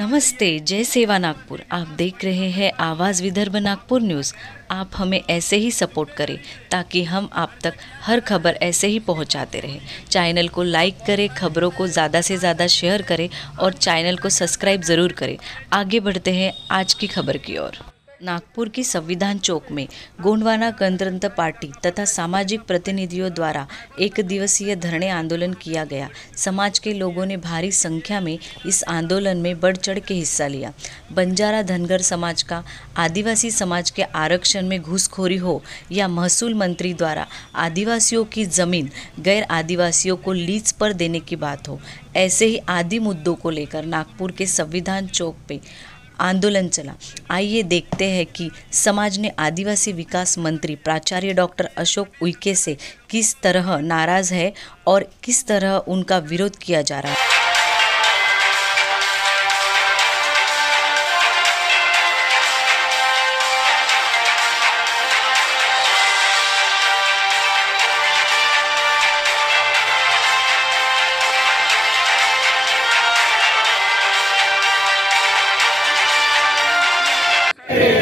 नमस्ते, जय सेवा नागपुर। आप देख रहे हैं आवाज़ विदर्भ नागपुर न्यूज़। आप हमें ऐसे ही सपोर्ट करें ताकि हम आप तक हर खबर ऐसे ही पहुंचाते रहें। चैनल को लाइक करें, खबरों को ज़्यादा से ज़्यादा शेयर करें और चैनल को सब्सक्राइब ज़रूर करें। आगे बढ़ते हैं आज की खबर की ओर। नागपुर की संविधान चौक में गोंडवाना गणतंत्र पार्टी तथा सामाजिक प्रतिनिधियों द्वारा एक दिवसीय धरने आंदोलन किया गया। समाज के लोगों ने भारी संख्या में इस आंदोलन में बढ़ चढ़ के हिस्सा लिया। बंजारा धनगर समाज का आदिवासी समाज के आरक्षण में घूसखोरी हो या महसूल मंत्री द्वारा आदिवासियों की जमीन गैर आदिवासियों को लीज पर देने की बात हो, ऐसे ही आदि मुद्दों को लेकर नागपुर के संविधान चौक पे आंदोलन चला। आइए देखते हैं कि समाज ने आदिवासी विकास मंत्री प्राचार्य डॉक्टर अशोक उइके से किस तरह नाराज है और किस तरह उनका विरोध किया जा रहा है।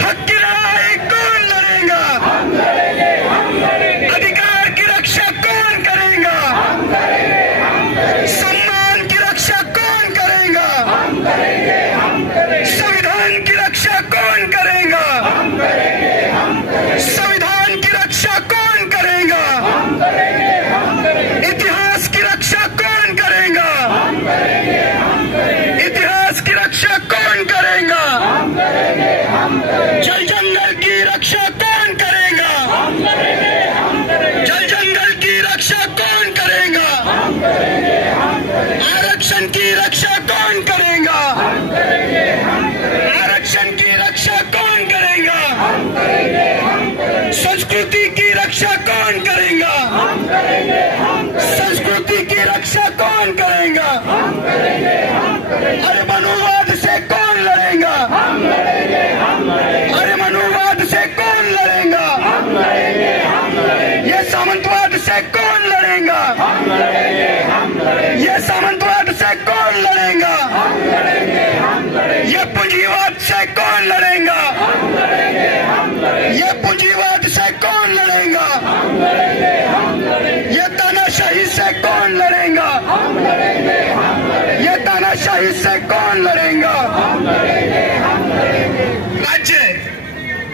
हक की लड़ाई कौन लड़ेगा? हम लड़ेंगे, हम लड़ेंगे। अधिकार की रक्षा कौन करेगा? हम करेंगे, हम करेंगे। सम्मान की रक्षा कौन करेगा? हम करेंगे, हम करेंगे। संविधान की रक्षा कौन करेगा? हम करेंगे, हम करेंगे। संविधान की रक्षा कौन करेगा? हम करेंगे, हम करेंगे। इतिहास की रक्षा कौन करेगा? हम करेंगे, हम करेंगे। इतिहास की रक्षा कौन करेगा? हम करेंगे, हम करेंगे। जल जंगल की रक्षा कौन करेगा? हम करेंगे, हम करेंगे। जल जंगल की रक्षा कौन करेगा? हम करेंगे, हम करेंगे। आरक्षण की रक्षा कौन करेगा? हम करेंगे, हम करेंगे। आरक्षण की रक्षा कौन करेगा? हम करेंगे, हम करेंगे। संस्कृति की रक्षा कौन करेगा? हम करेंगे, हम करेंगे। संस्कृति की रक्षा कौन करेगा? हम करेंगे, हम करेंगे। अरे मनुवाद से कौन लड़ेगा? हम लड़ेंगे, हम लड़ेंगे। अरे मनुवाद से कौन लड़ेगा? हम लड़ेंगे, हम लड़ेंगे। ये सामंतवाद से कौन लड़ेगा? हम लड़ेंगे, हम लड़ेंगे। ये सामंतवाद से कौन लड़ेगा? हम लड़ेंगे, हम लड़ेंगे। ये पूंजीवाद से कौन लड़ेगा? हम लड़ेंगे, हम लड़ेंगे। ये पूंजीवाद से कौन लड़ेगा? हम लड़ेंगे, हम लड़ेंगे। ये तानाशाही से कौन लड़ेगा? हम लड़ेंगे, हम लड़ेंगे। ये तानाशाही से कौन लड़ेगा? हम लड़ेंगे, हम लड़ेंगे। राज्य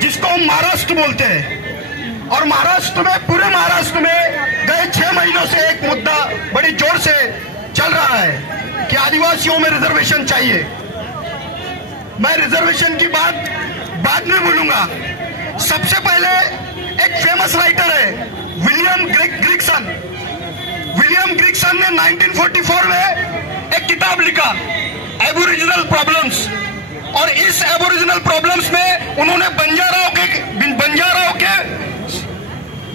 जिसको हम महाराष्ट्र बोलते हैं और महाराष्ट्र में पूरे महाराष्ट्र में गए 6 महीनों से एक मुद्दा बड़ी जोर से चल रहा है कि आदिवासियों में रिजर्वेशन चाहिए। मैं रिजर्वेशन की बात बाद में बोलूंगा। सबसे पहले एक फेमस राइटर है विलियम ग्रिगसन। विलियम ग्रिगसन ने 1944 में एक किताब लिखा एबोरिजिनल प्रॉब्लम्स, और इस एबोरिजिनल प्रॉब्लम्स में उन्होंने बंजाराओं के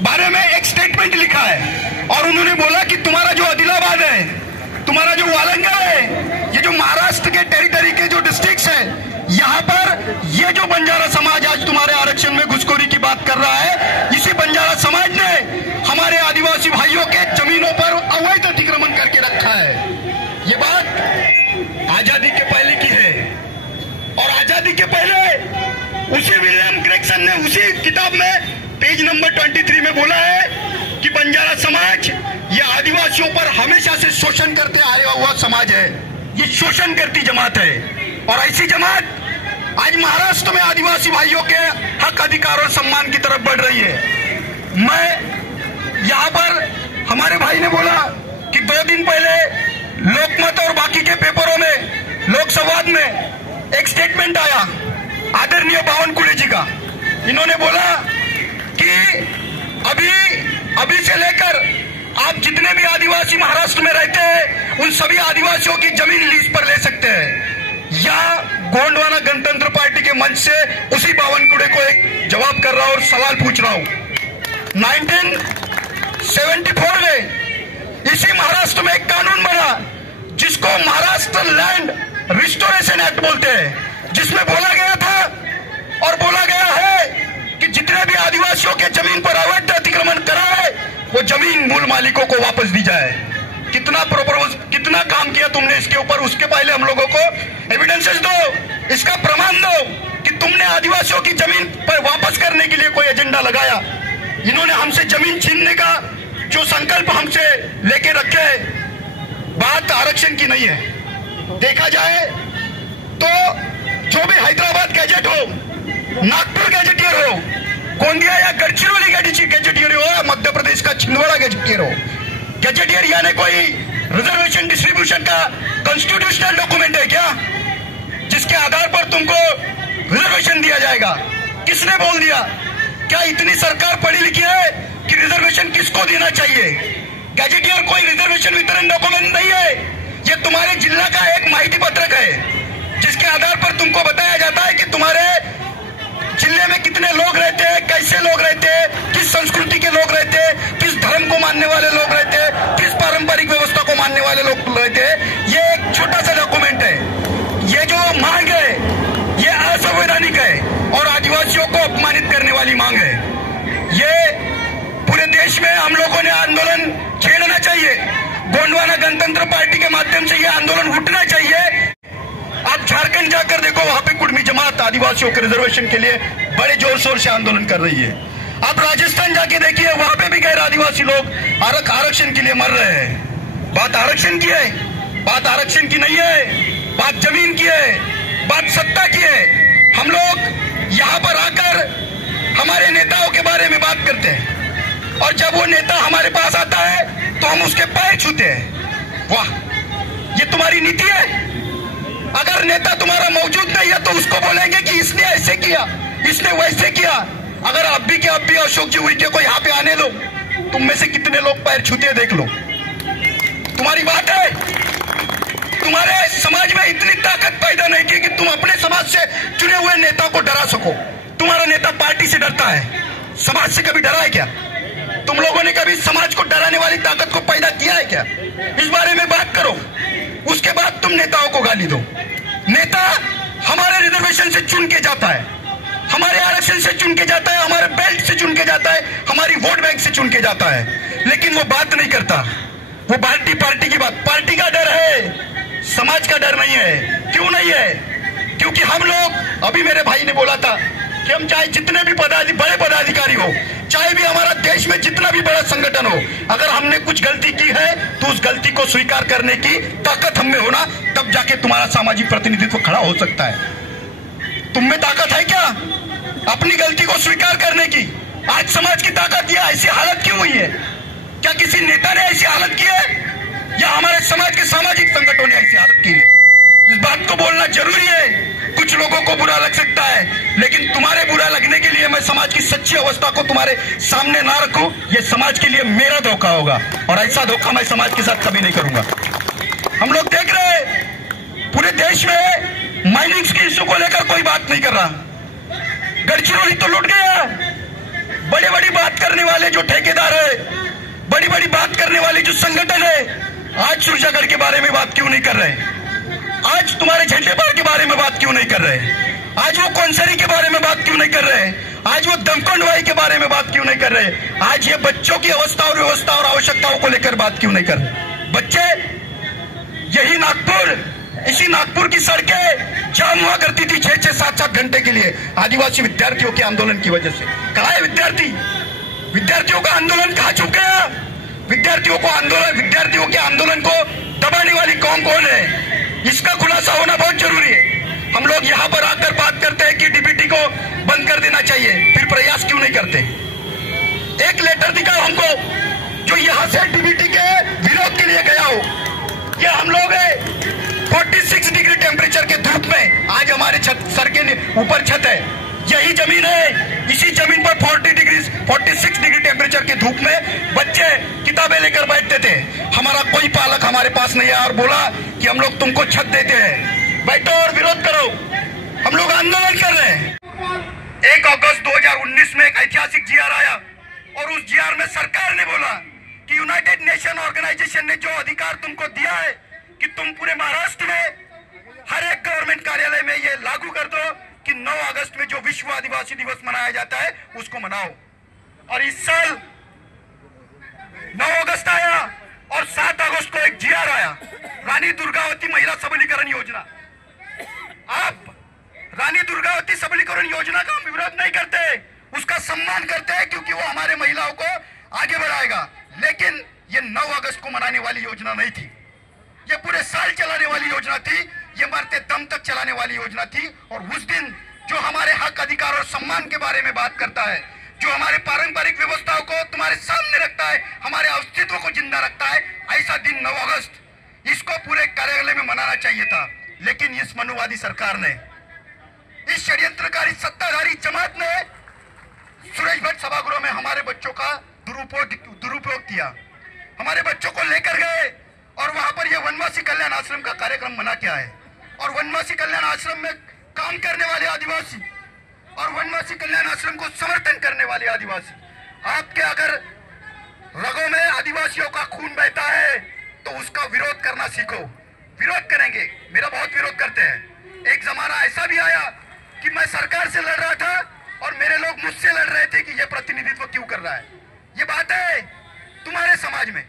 बारे में एक स्टेटमेंट लिखा है और उन्होंने बोला कि तुम्हारा जो आदिलाबाद है, तुम्हारा जो वालंगा है, ये जो महाराष्ट्र के टेरिटरी के जो डिस्ट्रिक्ट्स है, यहाँ पर ये जो बंजारा समाज आज तुम्हारे आरक्षण में घुसखोरी की बात कर रहा है, इसी बंजारा समाज ने हमारे आदिवासी भाइयों के जमीनों पर अवैध अतिक्रमण करके रखा है। ये बात आजादी के पहले की है और आजादी के पहले उसी विलियम ग्रिगसन ने उसी किताब में पेज नंबर 23 में बोला है कि बंजारा समाज ये आदिवासियों पर हमेशा से शोषण करते आया हुआ समाज है, ये शोषण करती जमात है। और ऐसी जमात आज महाराष्ट्र में आदिवासी भाइयों के हक, अधिकार और सम्मान की तरफ बढ़ रही है। मैं यहाँ पर हमारे भाई ने बोला कि 2 दिन पहले लोकमत और बाकी के पेपरों में, लोक संवाद में एक स्टेटमेंट आया आदरणीय बावनकुळे जी का। इन्होंने बोला कि अभी से लेकर आप जितने भी आदिवासी महाराष्ट्र में रहते हैं उन सभी आदिवासियों की जमीन लीज पर ले सकते हैं। या गोंडवाना गणतंत्र पार्टी के मंच से उसी बावनकुळे को एक जवाब कर रहा हूं और सवाल पूछ रहा हूं। 1974 में इसी महाराष्ट्र में एक कानून बना जिसको महाराष्ट्र लैंड रिस्टोरेशन एक्ट बोलते हैं, जिसमें बोला गया था और बोला गया है कि जितने भी आदिवासियों के जमीन पर अवैध अतिक्रमण करा है वो जमीन मूल मालिकों को वापस दी जाए। कितना काम किया तुमने इसके ऊपर, उसके पहले हम लोगों को एविडेंसेस दो, इसका प्रमाण दो कि तुमने आदिवासियों की जमीन पर वापस करने के लिए कोई एजेंडा लगाया। इन्होंने हमसे जमीन छीनने का जो संकल्प हमसे लेके रखे, बात आरक्षण की नहीं है। देखा जाए तो जो भी हैदराबाद गैजेट हो, नागपुर गैजेटियर हो, गोंदिया या गढ़चिरौली गैजेटियर हो, या मध्य प्रदेश का छिंदवाड़ा गैजेटियर हो, गैजेटियर यानी कोई रिजर्वेशन डिस्ट्रीब्यूशन का कॉन्स्टिट्यूशनल डॉक्यूमेंट है क्या, जिसके आधार पर तुमको रिजर्वेशन दिया जाएगा? किसने बोल दिया? क्या इतनी सरकार पढ़ी लिखी है कि रिजर्वेशन किसको देना चाहिए? गैजेटियर कोई रिजर्वेशन वितरण डॉक्यूमेंट नहीं है, ये तुम्हारे जिला का एक माहिती पत्रक है, जिसके आधार पर तुमको बताया जाता है कि तुम्हारे जिले में कितने लोग रहते हैं, कैसे लोग रहते हैं, किस संस्कृति के लोग रहते हैं, किस धर्म को मानने वाले लोग रहते हैं, किस पारंपरिक व्यवस्था को मानने वाले लोग रहते हैं। ये एक छोटा सा डॉक्यूमेंट है। ये जो मांग है ये असंवैधानिक है और आदिवासियों को अपमानित करने वाली मांग है। ये पूरे देश में हम लोगों ने आंदोलन छेड़ना चाहिए। गोंडवाना गणतंत्र पार्टी के माध्यम से ये आंदोलन उठना चाहिए। आप झारखंड जाकर देखो, वहां पे कुर्मी जमात आदिवासियों के रिजर्वेशन के लिए बड़े जोर शोर से आंदोलन कर रही है। आप राजस्थान जाके देखिए, वहां पे भी गैर आदिवासी लोग आरक्षण के लिए मर रहे हैं। बात आरक्षण की है, बात आरक्षण की नहीं है, बात जमीन की है, बात सत्ता की है। हम लोग यहाँ पर आकर हमारे नेताओं के बारे में बात करते हैं और जब वो नेता हमारे पास आता है तो हम उसके पैर छूते हैं। वाह, ये तुम्हारी नीति है? अगर नेता तुम्हारा मौजूद नहीं है तो उसको बोलेंगे कि इसने ऐसे किया, इसने वैसे किया। अगर अब भी के अब भी अशोक जी उइके को यहाँ पे आने दो, तुम में से कितने लोग पैर छूते देख लो। तुम्हारी बात है, तुम्हारे समाज में इतनी ताकत पैदा नहीं की कि तुम अपने समाज से चुने हुए नेता को डरा सको। तुम्हारा नेता पार्टी से डरता है, समाज से कभी डरा है क्या? तुम लोगों ने कभी समाज को डराने वाली ताकत को पैदा किया है क्या? इस बारे में बात करो, उसके बाद तुम नेताओं को गाली दो। नेता हमारे रिजर्वेशन से चुन के जाता है, हमारे आरक्षण से चुन के जाता है, हमारे बेल्ट से चुन के जाता है, हमारी वोट बैंक से चुन के जाता है, लेकिन वो बात नहीं करता। वो पार्टी की बात, पार्टी का डर है, समाज का डर नहीं है। क्यों नहीं है? क्योंकि हम लोग, अभी मेरे भाई ने बोला था कि हम चाहे जितने भी बड़े पदाधिकारी हो, चाहे भी हमारा देश में जितना भी बड़ा संगठन हो, अगर हमने कुछ गलती की है तो उस गलती को स्वीकार करने की ताकत हम में होना, तब जाके तुम्हारा सामाजिक प्रतिनिधित्व खड़ा हो सकता है। तुम में ताकत है क्या अपनी गलती को स्वीकार करने की? आज समाज की ताकत यह ऐसी हालत क्यों हुई है? क्या किसी नेता ने ऐसी हालत की है या हमारे समाज के सामाजिक संगठनों ने ऐसी हालत की है? इस बात को बोलना जरूरी है। कुछ लोगों को बुरा लग सकता है, लेकिन तुम्हारे बुरा लगने के लिए मैं समाज की सच्ची अवस्था को तुम्हारे सामने ना रखूं, ये समाज के लिए मेरा धोखा होगा और ऐसा धोखा मैं समाज के साथ कभी नहीं करूंगा। हम लोग देख रहे हैं पूरे देश में माइनिंग के इश्यू को लेकर कोई बात नहीं कर रहा। गढ़चिरौली तो लूट गया। बड़ी बड़ी बात करने वाले जो ठेकेदार है, बड़ी बड़ी बात करने वाले जो संगठन है, आज सुरजागढ़ के बारे में बात क्यों नहीं कर रहे? आज तुम्हारे झंडे पार के बारे में बात क्यों नहीं कर रहे? आज वो कौनसरी के बारे में बात क्यों नहीं कर रहे? आज वो दमकंडवाई के बारे में बात क्यों नहीं कर रहे? आज ये बच्चों की अवस्था और व्यवस्था और आवश्यकताओं को लेकर बात क्यों नहीं कर रहे? बच्चे, यही नागपुर, इसी नागपुर की सड़कें जाम हुआ करती थी 6-6, 7-7 घंटे के लिए आदिवासी विद्यार्थियों के आंदोलन की वजह से। कहाँ है विद्यार्थी? विद्यार्थियों का आंदोलन कहाँ छुप गया? विद्यार्थियों के आंदोलन को दबाने वाली कौन है? इसका खुलासा होना बहुत जरूरी है। हम लोग यहाँ पर आकर बात करते हैं कि डीबीटी को बंद कर देना चाहिए, फिर प्रयास क्यों नहीं करते? एक लेटर दिखाओ हमको जो यहाँ से डीबीटी के विरोध के लिए गया हो। ये हम लोग 46 डिग्री टेम्परेचर के धूप में, आज हमारे सर के ऊपर छत है, यही जमीन है, इसी जमीन पर 46 डिग्री टेम्परेचर के धूप में बच्चे किताबें लेकर बैठते थे। हमारा कोई पालक हमारे पास नहीं आया और बोला कि हम लोग तुमको छत देते हैं, बैठो और विरोध करो। हम लोग आंदोलन कर रहे हैं। 1 अगस्त 2019 में एक ऐतिहासिक जीआर आया और उस जीआर में सरकार ने बोला कि यूनाइटेड नेशन ऑर्गेनाइजेशन ने जो अधिकार तुमको दिया है कि तुम पूरे महाराष्ट्र में हर एक गवर्नमेंट कार्यालय में ये लागू कर दो कि 9 अगस्त में जो विश्व आदिवासी दिवस मनाया जाता है उसको मनाओ। और इस साल 9 अगस्त आया और 7 अगस्त को रानी दुर्गावती महिला सबलीकरण योजना, आप रानी दुर्गावती सबलीकरण योजना का हम विरोध नहीं करते, उसका सम्मान करते हैं क्योंकि वो हमारे महिलाओं को आगे बढ़ाएगा। लेकिन ये 9 अगस्त को मनाने वाली योजना नहीं थी, ये पूरे साल चलाने वाली योजना थी, ये मरते दम तक चलाने वाली योजना थी। और उस दिन जो हमारे हक, अधिकार और सम्मान के बारे में बात करता है, जो हमारे पारंपरिक व्यवस्थाओं को तुम्हारे सामने रखता है, हमारे अस्तित्व को जिंदा रखता है, ऐसा दिन 9 अगस्त इसको पूरे कार्यालय में मनाना चाहिए था। लेकिन इस मनुवादी सरकार ने, इस षड्यंत्रकारी सत्ताधारी जमात ने सुरेश भट्ट सभागृह में हमारे बच्चों का दुरुपयोग किया। हमारे बच्चों को लेकर गए और वहां पर यह वनवासी कल्याण आश्रम का कार्यक्रम मना क्या है। और वनवासी कल्याण आश्रम में काम करने वाले आदिवासी और वनवासी कल्याण आश्रम को समर्थन करने वाले आदिवासी, आपके अगर रगों में आदिवासियों का खून बहता है तो उसका विरोध करना सीखो। विरोध करेंगे, मेरा बहुत विरोध करते हैं। एक जमाना ऐसा भी आया कि मैं सरकार से लड़ रहा था और मेरे लोग मुझसे लड़ रहे थे कि ये प्रतिनिधित्व क्यों कर रहा है। ये बात है तुम्हारे समाज में।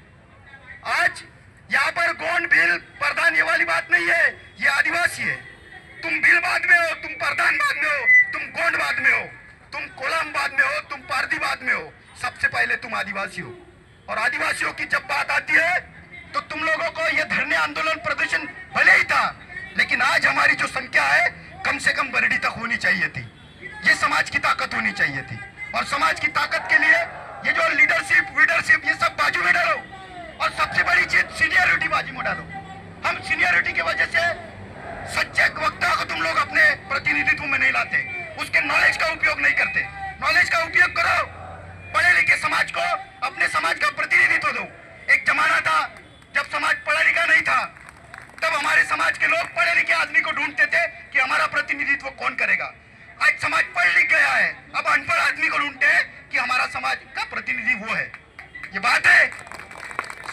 आज यहाँ पर गोंड भील प्रधान ये वाली बात नहीं है, ये आदिवासी है। तुम भील बाद में हो, तुम प्रधान बाद में हो, तुम गोंड बाद में हो, तुम कोलम बाद में हो, तुम पारधी बाद में हो, सबसे पहले तुम आदिवासी हो। और आदिवासियों की जब बात आती है तो तुम लोगों को ये धरने, आंदोलन, प्रदर्शन भले ही था, लेकिन आज हमारी जो संख्या है कम से कम बरडी तक होनी चाहिए थी। ये समाज की ताकत होनी चाहिए थी। और समाज की ताकत के लिए ये जो लीडरशिप ये सब बाजू में डालो। और सबसे बड़ी चीज सीनियरिटी बाजू में डालो। हम सीनियरिटी की वजह से सच्चे वक्ता को तुम लोग अपने प्रतिनिधित्व में नहीं लाते, उसके नॉलेज का उपयोग नहीं करते। नॉलेज का उपयोग करो, पढ़े लिखे समाज को अपने समाज का प्रतिनिधित्व दो। एक जमाना था जब समाज पढ़ा लिखा नहीं था, तब हमारे समाज के लोग पढ़े लिखे आदमी को ढूंढते थे कि हमारा प्रतिनिधित्व कौन करेगा। आज समाज पढ़ लिख गया है, अब अनपढ़ आदमी को ढूंढते हैं कि हमारा समाज का प्रतिनिधि वो है। ये बात है,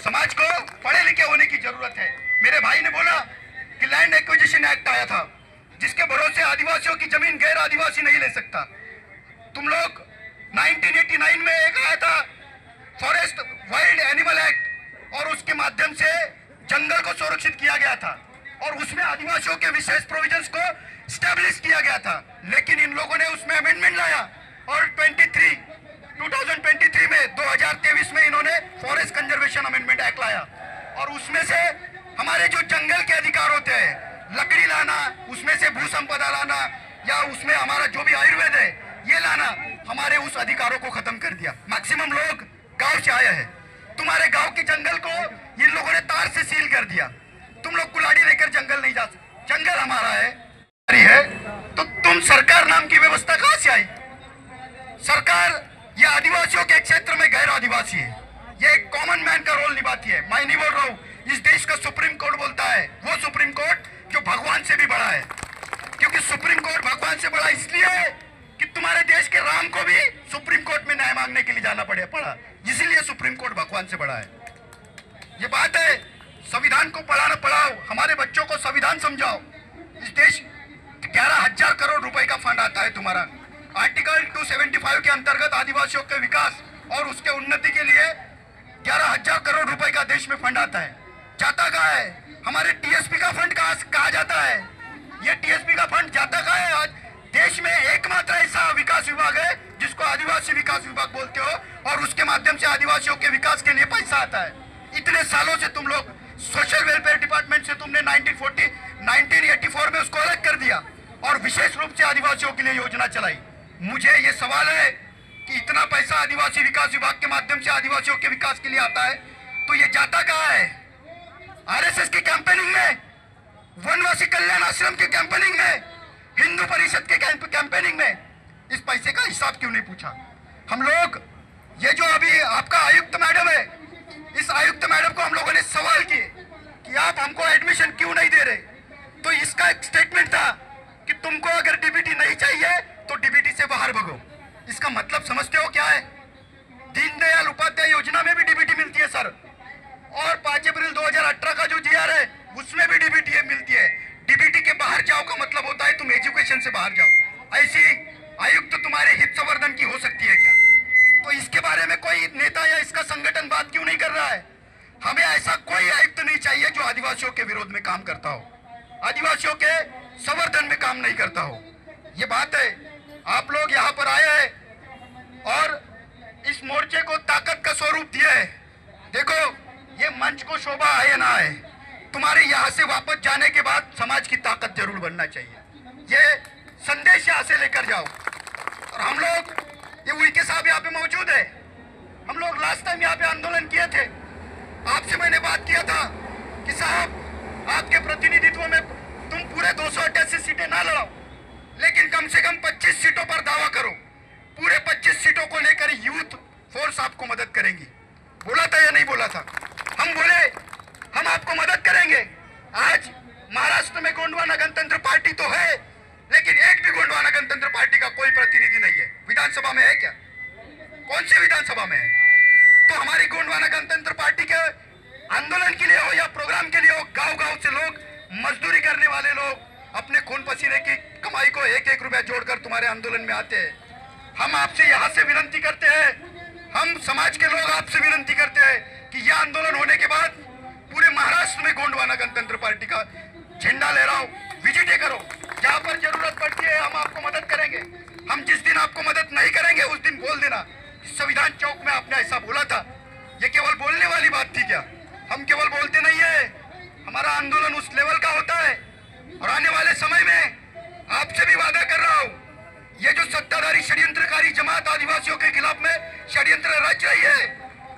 समाज को पढ़े लिखे होने की जरूरत है। मेरे भाई ने बोला कि लैंड एक्विजिशन एक्ट आया था जिसके भरोसे आदिवासियों की जमीन गैर आदिवासी नहीं ले सकता। तुम लोग 1989 में एक आया था फॉरेस्ट वाइल्ड एनिमल एक्ट, और उसके माध्यम से जंगल को सुरक्षित किया गया था और उसमें आदिवासियों के विशेष प्रोविजंस को स्टैब्लिश किया गया था। लेकिन इन लोगों ने उसमें अमेंडमेंट लाया और 2023 में 2023 में इन्होंने फॉरेस्ट कंजर्वेशन अमेंडमेंट एक्ट लाया। और उसमें से हमारे जो जंगल के अधिकार होते हैं, लकड़ी लाना, उसमें से भू संपदा लाना, या उसमें हमारा जो भी आयुर्वेद है ये लाना, हमारे उस अधिकारों को खत्म कर दिया। मैक्सिमम लोग गांव से आए हैं, तुम्हारे गांव के जंगल को इन लोगों ने तार से सील कर दिया। तुम लोग कुल्हाड़ी लेकर जंगल नहीं जा सकते, जंगल हमारा है। तो तुम सरकार नाम की व्यवस्था कहां से आई? सरकार ये आदिवासियों के क्षेत्र में गैर आदिवासी है, ये एक कॉमन मैन का रोल निभाती है। मैं नहीं बोल रहा हूँ, इस देश का सुप्रीम कोर्ट बोलता है, वो सुप्रीम कोर्ट जो भगवान से भी बड़ा है। क्योंकि सुप्रीम कोर्ट भगवान से बड़ा इसलिए है कि तुम्हारे देश के राम को भी सुप्रीम कोर्ट में न्याय मांगने के लिए जाना पड़ा, इसीलिए सुप्रीम कोर्ट भगवान से बड़ा है। ये बात है, संविधान को पढ़ाओ, हमारे बच्चों को संविधान समझाओ। इस देश 11,000 करोड़ रुपए का फंड आता है तुम्हारा। आर्टिकल 275 के अंतर्गत आदिवासियों के विकास और उसके उन्नति के लिए 11,000 करोड़ रुपए का देश में फंड आता है। जाता कहाँ है? हमारे टीएसपी का फंड कहाँ जाता है? ये टीएसपी का फंड जाता कहाँ है? आज देश में एकमात्र ऐसा विकास विभाग है जिसको आदिवासी विकास विभाग बोलते हो, और उसके माध्यम से आदिवासियों के विकास के लिए पैसा आता है। इतने सालों से तुम लोग सोशल वेलफेयर डिपार्टमेंट से तुमने 1984 में उसको अलग कर दिया और विशेष रूप से आदिवासियों के लिए योजना चलाई। मुझे ये सवाल है कि इतना पैसा आदिवासी विकास विभाग के माध्यम से आदिवासियों के विकास के लिए आता है, तो ये जाता कहाँ है? आरएसएस की कैंपेनिंग में, वनवासी कल्याण आश्रम के कैंपेनिंग में, हिंदू परिषद के कैंपेनिंग में। इस पैसे का हिसाब क्यों नहीं पूछा? हम लोग ये जो अभी आपका आयुक्त मैडम है, इस आयुक्त मैडम को हम लोगों ने सवाल किए कि आप हमको एडमिशन क्यों नहीं दे रहे, तो इसका एक स्टेटमेंट था कि तुमको अगर डीबीटी नहीं चाहिए तो डीबीटी से बाहर भगो। इसका मतलब समझते हो क्या है? दीनदयाल उपाध्याय योजना में भी डीबीटी मिलती है सर, और 5 अप्रैल 2018 का जो जीआर है उसमें भी डीबीटी मिलती है। डीबीटी के बाहर जाओ का मतलब होता है तुम एजुकेशन से बाहर जाओ। ऐसी आयुक्त तुम्हारे हित संवर्धन की हो सकती है क्या? तो इसके बारे में कोई नेता या इसका संगठन बात क्यों नहीं कर रहा है? हमें ऐसा कोई आयुक्त नहीं चाहिए जो आदिवासियों के विरोध विरोध में काम करता हो, आदिवासियों के संवर्धन में काम नहीं करता हो। ये बात है। आप लोग यहाँ पर आए हैं और इस मोर्चे को ताकत का स्वरूप दिया है। देखो, ये मंच को शोभा आए ना आए, तुम्हारे यहाँ से वापस जाने के बाद समाज की ताकत जरूर बनना चाहिए। ये संदेश यहाँ से लेकर जाओ। और हम लोग, ये उनके साहब यहाँ पे मौजूद है, हम लोग लास्ट टाइम यहाँ पे आंदोलन किए थे। आपसे मैंने बात किया था कि साहब, आपके प्रतिनिधित्व में तुम पूरे 288 सीटें ना लड़ाओ, लेकिन कम से कम 25 सीटों पर दावा करो। पूरे 25 सीटों को लेकर यूथ फोर्स आपको मदद करेंगी। बोला था या नहीं बोला था? हम बोले हम आपको मदद करेंगे। आज महाराष्ट्र में गोंडवाना गणतंत्र पार्टी तो है, लेकिन एक भी गोंडवाना गणतंत्र पार्टी का कोई प्रतिनिधि नहीं है। विधानसभा में है क्या? कौन सी विधानसभा में है? तो हमारी गोंडवाना गणतंत्र पार्टी के आंदोलन के लिए हो या प्रोग्राम के लिए हो, गांव-गांव से लोग, मजदूरी करने वाले लोग अपने खून पसीने की कमाई को एक एक रुपया जोड़कर तुम्हारे आंदोलन में आते हैं। हम आपसे यहाँ से विनती करते हैं, हम समाज के लोग आपसे विनती करते हैं कि यह आंदोलन होने के बाद पूरे महाराष्ट्र में गोंडवाना गणतंत्र पार्टी का झंडा लहराओ, विजिटें करो। जहाँ पर जरूरत पड़ती है हम आपको मदद करेंगे। हम जिस दिन आपको मदद नहीं करेंगे उस दिन बोल देना, संविधान चौक में आपने ऐसा बोला था। ये केवल बोलने वाली बात थी क्या? हम केवल बोलते नहीं है, हमारा आंदोलन उस लेवल का होता है। और आने वाले समय में आपसे भी वादा कर रहा हूं, ये जो सत्ताधारी षड्यंत्रकारी जमात आदिवासियों के खिलाफ में षड्यंत्र रच रही है,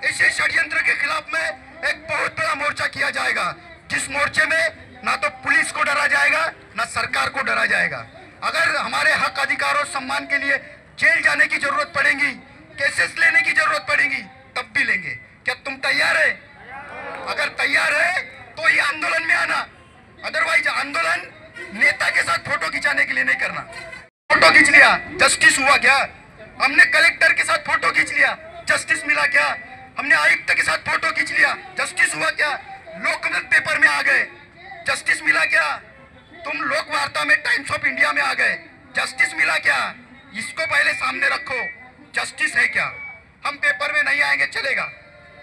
इसी षड्यंत्र के खिलाफ में एक बहुत बड़ा मोर्चा किया जाएगा, जिस मोर्चे में ना तो पुलिस को डरा जाएगा ना सरकार को डरा जाएगा। अगर हमारे हक, अधिकार और सम्मान के लिए जेल जाने की जरूरत पड़ेगी, केसेस लेने की जरूरत पड़ेगी, तब भी लेंगे। क्या तुम तैयार है? अगर तैयार है तो ये आंदोलन में आना, अदरवाइज आंदोलन नेता के साथ फोटो खिंचाने के लिए नहीं करना। फोटो खींच लिया, जस्टिस हुआ क्या? हमने कलेक्टर के साथ फोटो खींच लिया, जस्टिस मिला क्या? हमने आयुक्त के साथ फोटो खींच लिया, जस्टिस हुआ क्या? लोकमत पेपर में आ गए, जस्टिस मिला क्या? तुम लोक वार्ता में, टाइम्स ऑफ इंडिया में आ गए, जस्टिस मिला क्या? इसको पहले सामने रखो, जस्टिस है क्या? हम पेपर में नहीं आएंगे चलेगा,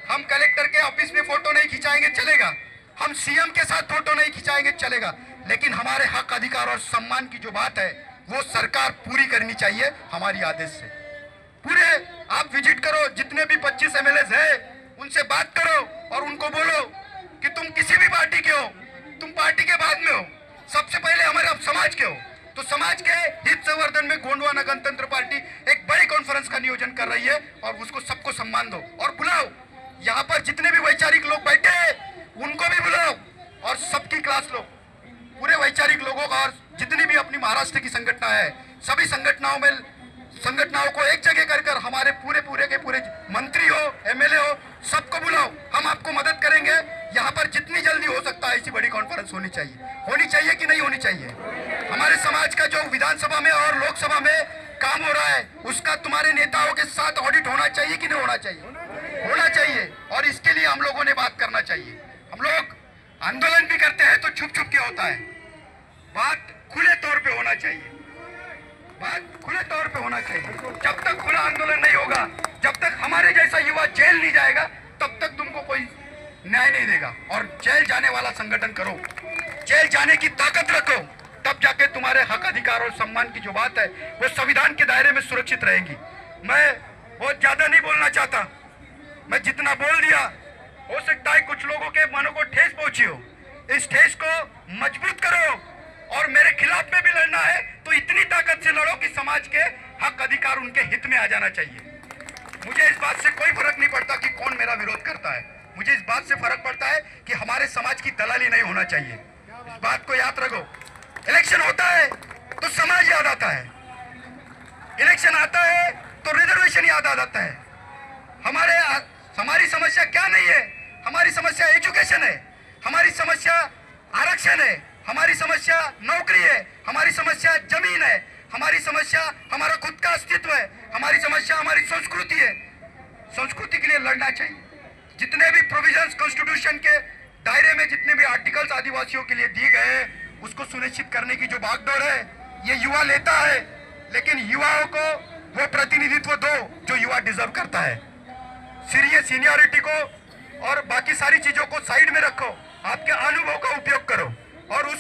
हम कलेक्टर के ऑफिस में फोटो नहीं खिंचाएंगे चलेगा, हम सीएम के साथ फोटो नहीं खिंचाएंगे चलेगा, लेकिन हमारे हक, अधिकार और सम्मान की जो बात है वो सरकार पूरी करनी चाहिए हमारी आदेश से। पूरे आप विजिट करो, जितने भी 25 एमएलए हैं उनसे बात करो और उनको बोलो कि तुम किसी भी पार्टी के हो, तुम पार्टी के बाद में हो, सबसे पहले हमारे अब समाज के हो। तो समाज के हित संवर्धन में गोंडवाना गणतंत्र पार्टी एक बड़ी कॉन्फ्रेंस का नियोजन कर रही है और उसको सबको सम्मान दो और बुलाओ। यहाँ पर जितने भी वैचारिक लोग बैठे हैं उनको भी बुलाओ और सबकी क्लास लो, पूरे वैचारिक लोगों का, और जितनी भी अपनी महाराष्ट्र की संगठना है सभी संगठनाओं को एक जगह कर हमारे पूरे के पूरे मंत्री हो, एमएलए हो, सबको बुलाओ। हम आपको मदद करेंगे। यहाँ पर जितनी जल्दी हो सकता है ऐसी बड़ी कॉन्फ्रेंस होनी चाहिए कि नहीं होनी चाहिए? हमारे समाज का जो विधानसभा में और लोकसभा में काम हो रहा है उसका तुम्हारे नेताओं के साथ ऑडिट होना चाहिए कि नहीं होना चाहिए? होना चाहिए। और इसके लिए हम लोगों ने बात करना चाहिए। हम लोग आंदोलन भी करते हैं तो छुप छुप के होता है, बात खुले तौर पे होना चाहिए, बात खुले तौर पे होना चाहिए। जब तक खुला आंदोलन नहीं होगा, जब तक हमारे जैसा युवा जेल नहीं जाएगा, तब तक तुमको कोई न्याय नहीं देगा। और जेल जाने वाला संगठन करो, जेल जाने की ताकत रखो, तब जाके तुम्हारे हक, अधिकार और सम्मान की जो बात है वो संविधान के दायरे में सुरक्षित रहेगी। मैं बहुत ज्यादा नहीं बोलना चाहता, मैं जितना बोल दिया, हो सकता है कुछ लोगों के मनों को ठेस पहुंची हो। इस ठेस को मजबूत करो और मेरे खिलाफ में भी लड़ना है तो इतनी ताकत से लड़ो कि समाज के हक, अधिकार उनके हित में आ जाना चाहिए। मुझे इस बात से कोई फर्क नहीं पड़ता कि कौन मेरा विरोध करता है, मुझे इस बात से फर्क पड़ता है कि हमारे समाज की दलाली नहीं होना चाहिए। इस बात को याद रखो। इलेक्शन होता है तो समाज याद आता है, इलेक्शन आता है तो रिजर्वेशन याद आ जाता है। हमारी समस्या क्या नहीं है? हमारी समस्या एजुकेशन है, हमारी समस्या आरक्षण है, हमारी समस्या नौकरी है, हमारी समस्या जमीन है, हमारी समस्या हमारा खुद का अस्तित्व है, हमारी समस्या हमारी संस्कृति है। संस्कृति के लिए लड़ना चाहिए। जितने भी प्रोविजंस कॉन्स्टिट्यूशन के दायरे में, जितने भी आर्टिकल्स आदिवासियों के लिए दिए गए हैं, उसको सुनिश्चित करने की जो भागदौड़ है ये युवा लेता है, लेकिन युवाओं को वो प्रतिनिधित्व दो जो युवा डिजर्व करता है। सीनियरिटी को और बाकी सारी चीजों को साइड में रखो, आपके अनुभव का उपयोग करो।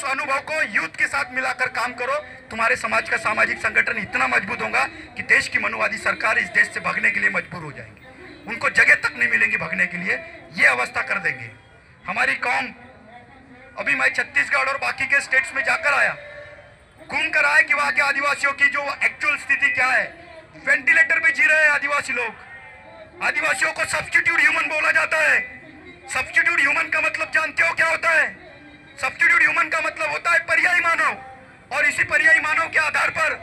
अनुभव को यूथ के साथ मिलाकर काम करो। तुम्हारे समाज का सामाजिक संगठन इतना मजबूत होगा कि देश की मनुवादी सरकार इस देश से भागने के लिए मजबूर हो जाएंगी। उनको जगह तक नहीं मिलेंगी भागने के लिए, ये अवस्था कर देंगे। हमारी कौम, अभी मैं छत्तीसगढ़ और बाकी के स्टेट्स में जाकर आया, घूम कर आया कि वहाँ के आदिवासियों की जो एक्चुअल स्थिति क्या है। वेंटिलेटर पे जी रहे हैं आदिवासी लोग। आदिवासियों को सब्स्टिट्यूट ह्यूमन बोला जाता है। सब्स्टिट्यूट ह्यूमन का मतलब जानते हो क्या होता है? सब्स्टिट्यूट ह्यूमन का मतलब होता है पर्यायी मानव। और इसी पर्यायी मानव के आधार पर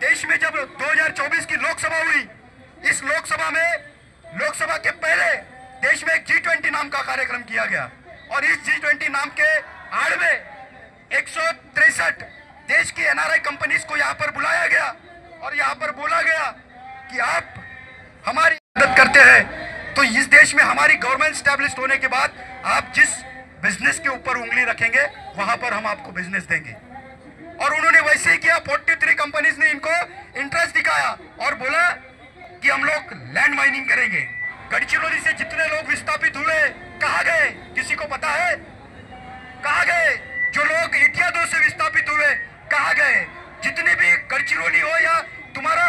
देश में जब 2024 की लोकसभा हुई, इस लोकसभा में लोकसभा के पहले देश में एक G20 नाम का कार्यक्रम किया गया और इस G20 नाम के आड़ में 163 देश की NRI कंपनीज को यहाँ पर बुलाया गया और यहाँ पर बोला गया कि आप हमारी मदद करते हैं तो इस देश में हमारी गवर्नमेंट स्टैब्लिश होने के बाद आप जिस बिजनेस के ऊपर उंगली रखेंगे वहां पर हम आपको बिजनेस देंगे। और उन्होंने वैसे ही किया। 43 कंपनीज ने इनको इंटरेस्ट दिखाया और बोला कि हम लोग लैंड माइनिंग करेंगे। गढ़चिरौली से जितने लोग विस्थापित हुए कहाँ गए? किसी को पता है? कहाँ गए? जो लोग इटिया 2 से विस्थापित हुए कहाँ गए? जितने भी गढ़चिरौली हो या तुम्हारा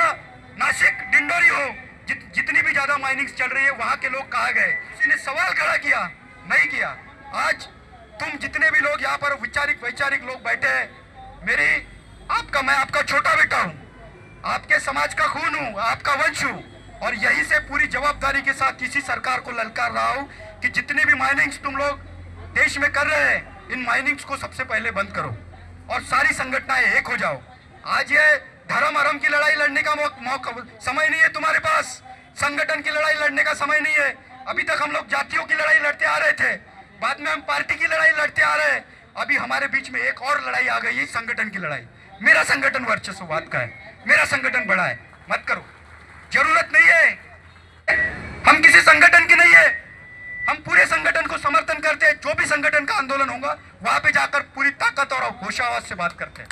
नासिक डिंडोरी हो, जितनी भी ज्यादा माइनिंग चल रही है वहां के लोग कहाँ गए? किसी ने सवाल खड़ा किया? नहीं किया। आज तुम जितने भी लोग यहाँ पर वैचारिक लोग बैठे हैं, मैं आपका छोटा बेटा हूँ, आपके समाज का खून हूँ, आपका वंश हूँ और यही से पूरी जवाबदारी के साथ किसी सरकार को ललकार रहा हूँ कि जितनी भी माइनिंग्स तुम लोग देश में कर रहे हैं, इन माइनिंग्स को सबसे पहले बंद करो और सारी संगठनाएं एक हो जाओ। आज ये धर्म अरम की लड़ाई लड़ने का समय नहीं है तुम्हारे पास, संगठन की लड़ाई लड़ने का समय नहीं है। अभी तक हम लोग जातियों की लड़ाई लड़ते आ रहे थे, बाद में हम पार्टी की लड़ाई लड़ते आ रहे हैं, अभी हमारे बीच में एक और लड़ाई आ गई है, संगठन की लड़ाई। मेरा संगठन वर्चस्ववाद का है, मेरा संगठन बड़ा है, मत करो, जरूरत नहीं है। हम किसी संगठन की नहीं है, हम पूरे संगठन को समर्थन करते हैं। जो भी संगठन का आंदोलन होगा वहां पे जाकर पूरी ताकत और होशावाज से बात करते हैं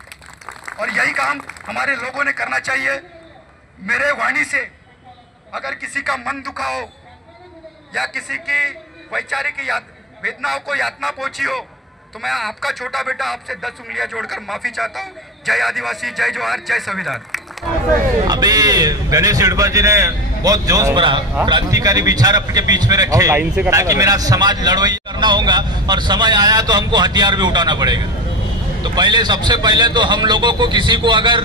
और यही काम हमारे लोगों ने करना चाहिए। मेरे वाणी से अगर किसी का मन दुखा हो या किसी की वैचारिक वेदनाओं को यातना पहुंची हो तो मैं आपका छोटा बेटा आपसे 10 उंगलियां जोड़कर माफी चाहता हूं। जय आदिवासी, जय जोहार, जय संविधान। अभी गणेश हिड़बा जी ने बहुत जोश भरा क्रांतिकारी विचार अपने बीच में रखे ताकि मेरा समाज लड़वई करना होगा और समय आया तो हमको हथियार भी उठाना पड़ेगा। तो पहले सबसे पहले तो हम लोगों को किसी को अगर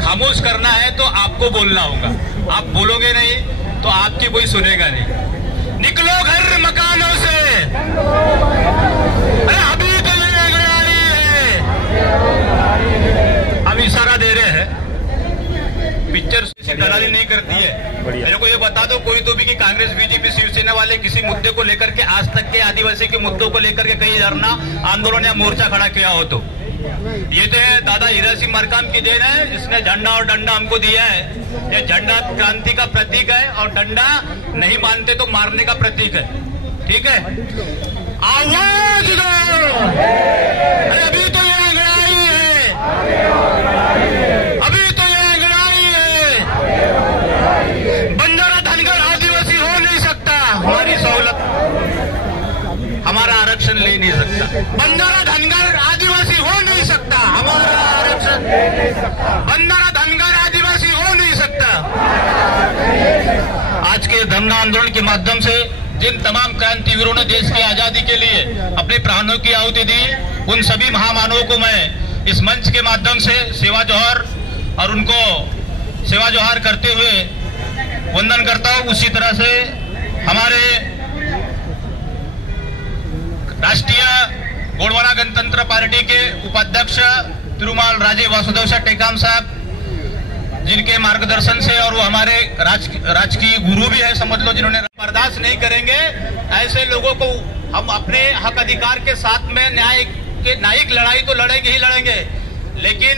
खामोश करना है तो आपको बोलना होगा। आप बोलोगे नहीं तो आपकी कोई सुनेगा नहीं। निकलो घर मकानों से, अरे अभी तो ये लड़ाई है। अब इशारा दे रहे हैं, पिक्चर से दलाली नहीं करती है। मेरे को ये बता दो कोई तो भी कि कांग्रेस, बीजेपी, शिवसेना वाले किसी मुद्दे को लेकर के आज तक के आदिवासी के मुद्दों को लेकर के कहीं धरना, आंदोलन या मोर्चा खड़ा किया हो तो ये तो दादा हीरा सिंह मरकाम की देन है, जिसने झंडा और डंडा हमको दिया है। ये झंडा क्रांति का प्रतीक है और डंडा नहीं मानते तो मारने का प्रतीक है। ठीक है, आवाज दो। अरे अभी तो ये लड़ाई है, अभी तो ये लड़ाई है। बंजारा धनगर आदिवासी हो नहीं सकता, हमारी सहूलत, हमारा आरक्षण ले नहीं सकता। बंजारा धनगर आदिवासी हो नहीं सकता, हमारा आरक्षण ले नहीं सकता। बंजारा धनगर आदिवासी हो नहीं सकता। आज के धरना आंदोलन के माध्यम से जिन तमाम क्रांतिवीरों ने देश की आजादी के लिए अपने प्राणों की आहुति दी, उन सभी महामानवों को मैं इस मंच के माध्यम से सेवा जोहार और उनको सेवा जोहार करते हुए वंदन करता हूं। उसी तरह से हमारे राष्ट्रीय गोंडवाना गणतंत्र पार्टी के उपाध्यक्ष तिरुमाल राजे वासुदेव टेकाम साहब, जिनके मार्गदर्शन से और वो हमारे राजकीय गुरु भी है समझ लो, जिन्होंने बर्दाश्त नहीं करेंगे ऐसे लोगों को। हम अपने हक अधिकार के साथ में न्यायिक लड़ाई तो लड़ेंगे ही लड़ेंगे, लेकिन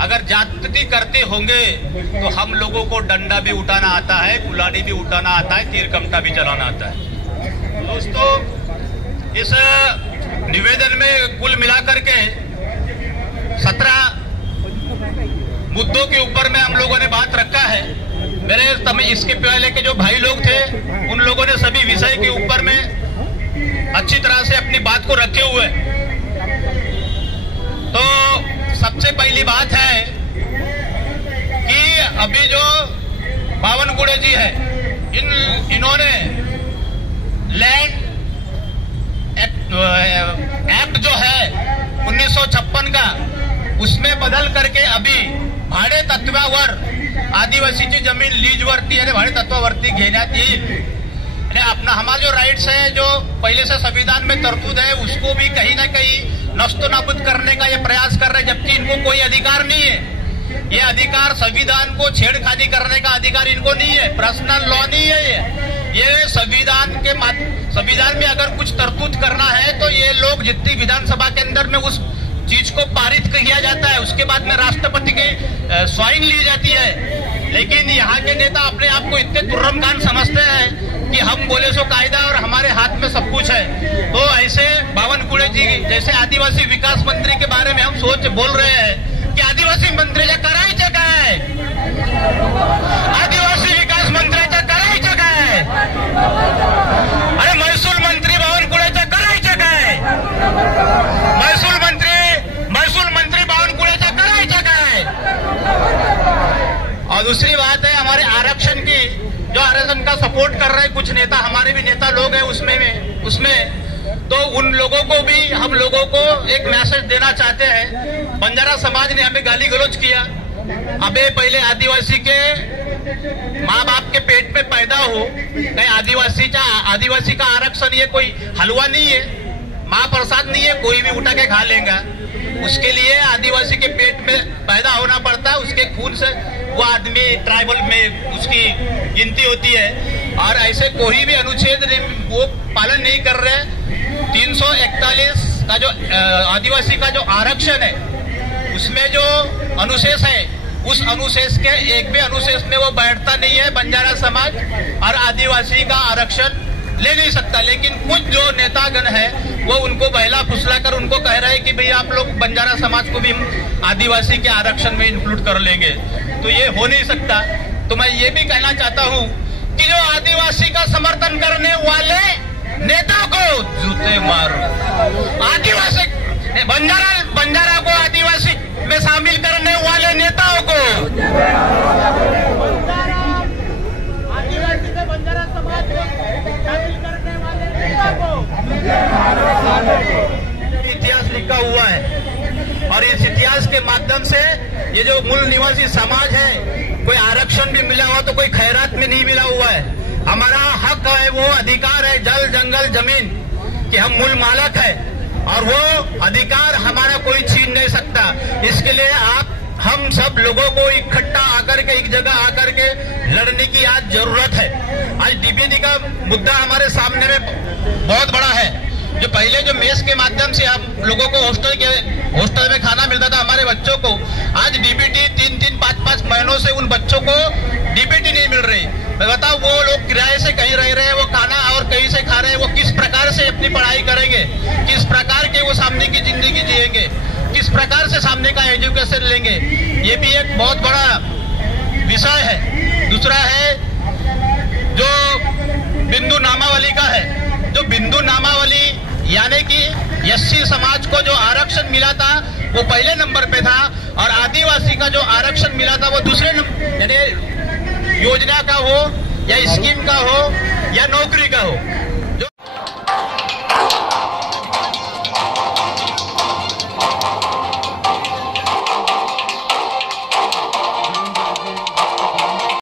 अगर जाति करते होंगे तो हम लोगों को डंडा भी उठाना आता है, कुल्हाड़ी भी उठाना आता है, तीरकमटा भी चलाना आता है। दोस्तों, इस निवेदन में कुल मिलाकर के 17 मुद्दों के ऊपर में हम लोगों ने बात रखा है। मेरे समय इसके पहले के जो भाई लोग थे उन लोगों ने सभी विषय के ऊपर में अच्छी तरह से अपनी बात को रखे हुए। सबसे पहली बात है कि अभी जो बावनकुड़े जी है, इन्होंने लैंड एक्ट जो है 1956 का, उसमें बदल करके अभी भाडे तत्वावर आदिवासीची जमीन लीजवरती आणि भाडे तत्वावरती घेण्यात येईल। अपना हमारा जो राइट्स है, जो पहले से संविधान में तरतूद है, उसको भी कहीं ना कहीं नष्ट नाबूद करने का ये प्रयास कर रहे हैं, जबकि इनको कोई अधिकार नहीं है। ये अधिकार संविधान को छेड़खानी करने का अधिकार इनको नहीं है, पर्सनल लॉ नहीं है ये संविधान में अगर कुछ तरतूद करना है तो ये लोग जितनी विधानसभा के अंदर में उस चीज को पारित किया जाता है, उसके बाद में राष्ट्रपति की स्वाइन ली जाती है। लेकिन यहाँ के नेता अपने आप को इतने तुर्रमखान समझते हैं कि हम बोले सो कायदा और हमारे हाथ में सब कुछ है। तो ऐसे बावनकुड़े जी जैसे आदिवासी विकास मंत्री के बारे में हम बोल रहे हैं कि आदिवासी मंत्रीच्या करायचं काय, आदिवासी विकास मंत्र्याचं करायचं काय, अरे महसूल मंत्री बावनकुळेचं करायचं काय, महसूल मंत्री बावनकुळेचं करायचं काय। और दूसरी बात है हमारे आरक्षण की, जो आरक्षण का सपोर्ट कर रहे कुछ नेता, हमारे भी नेता लोग हैं उसमें तो उन लोगों को भी हम लोगों को एक मैसेज देना चाहते हैं। बंजारा समाज ने हमें गाली गलौज किया, अबे पहले आदिवासी के माँ बाप के पेट में पैदा हो, कहीं आदिवासी का आरक्षण ये कोई हलवा नहीं है, महाप्रसाद नहीं है, कोई भी उठा के खा लेगा। उसके लिए आदिवासी के पेट में पैदा होना पड़ता है, उसके खून से वो आदमी ट्राइबल में उसकी गिनती होती है। और ऐसे कोई भी अनुच्छेद वो पालन नहीं कर रहे। 341 का जो आदिवासी का जो आरक्षण है, उसमें जो अनुशेष है, उस अनुशेष के एक भी अनुशेष में वो बैठता नहीं है। बंजारा समाज और आदिवासी का आरक्षण ले नहीं सकता, लेकिन कुछ जो नेतागण है वो उनको बहला फुसला कर उनको कह रहे हैं कि भाई आप लोग बंजारा समाज को भी आदिवासी के आरक्षण में इंक्लूड कर लेंगे, तो ये हो नहीं सकता। तो मैं ये भी कहना चाहता हूँ कि जो आदिवासी का समर्थन करने वाले नेता को जूते मारो, आदिवासी बंजारा को आदिवासी में शामिल करने वाले नेताओं को, आदिवासी में बंजारा समाज को शामिल करने वाले नेताओं को इतिहास लिखा हुआ है। और इस इतिहास के माध्यम से ये जो मूल निवासी समाज है, कोई आरक्षण भी मिला हुआ तो कोई खैरात में नहीं मिला हुआ है। हमारा हक है, वो अधिकार है, जल जंगल जमीन कि हम मूल मालक है, और वो अधिकार हमारा कोई छीन नहीं सकता। इसके लिए हम सब लोगों को इकट्ठा आकर के एक जगह आकर के लड़ने की आज जरूरत है। आज डीबीटी का मुद्दा हमारे सामने में बहुत बड़ा है। जो पहले जो मेस के माध्यम से हम लोगों को हॉस्टल में खाना मिलता था हमारे बच्चों को, आज डीबीटी 3-3, 5-5 महीनों से उन बच्चों को डीबीटी नहीं मिल रही। मैं बताऊं, वो लोग किराए से कहीं रह रहे हैं, वो खाना और कहीं से खा रहे हैं, वो किस प्रकार से अपनी पढ़ाई करेंगे, किस प्रकार के वो सामने की जिंदगी जिएंगे, किस प्रकार से सामने का एजुकेशन लेंगे, ये भी एक बहुत बड़ा विषय है। दूसरा है जो बिंदु नामावली का है, जो बिंदु नामावली यानी कि एससी समाज को जो आरक्षण मिला था वो पहले नंबर पे था, और आदिवासी का जो आरक्षण मिला था वो दूसरे नंबर, यानी योजना का हो या स्कीम का हो या नौकरी का हो,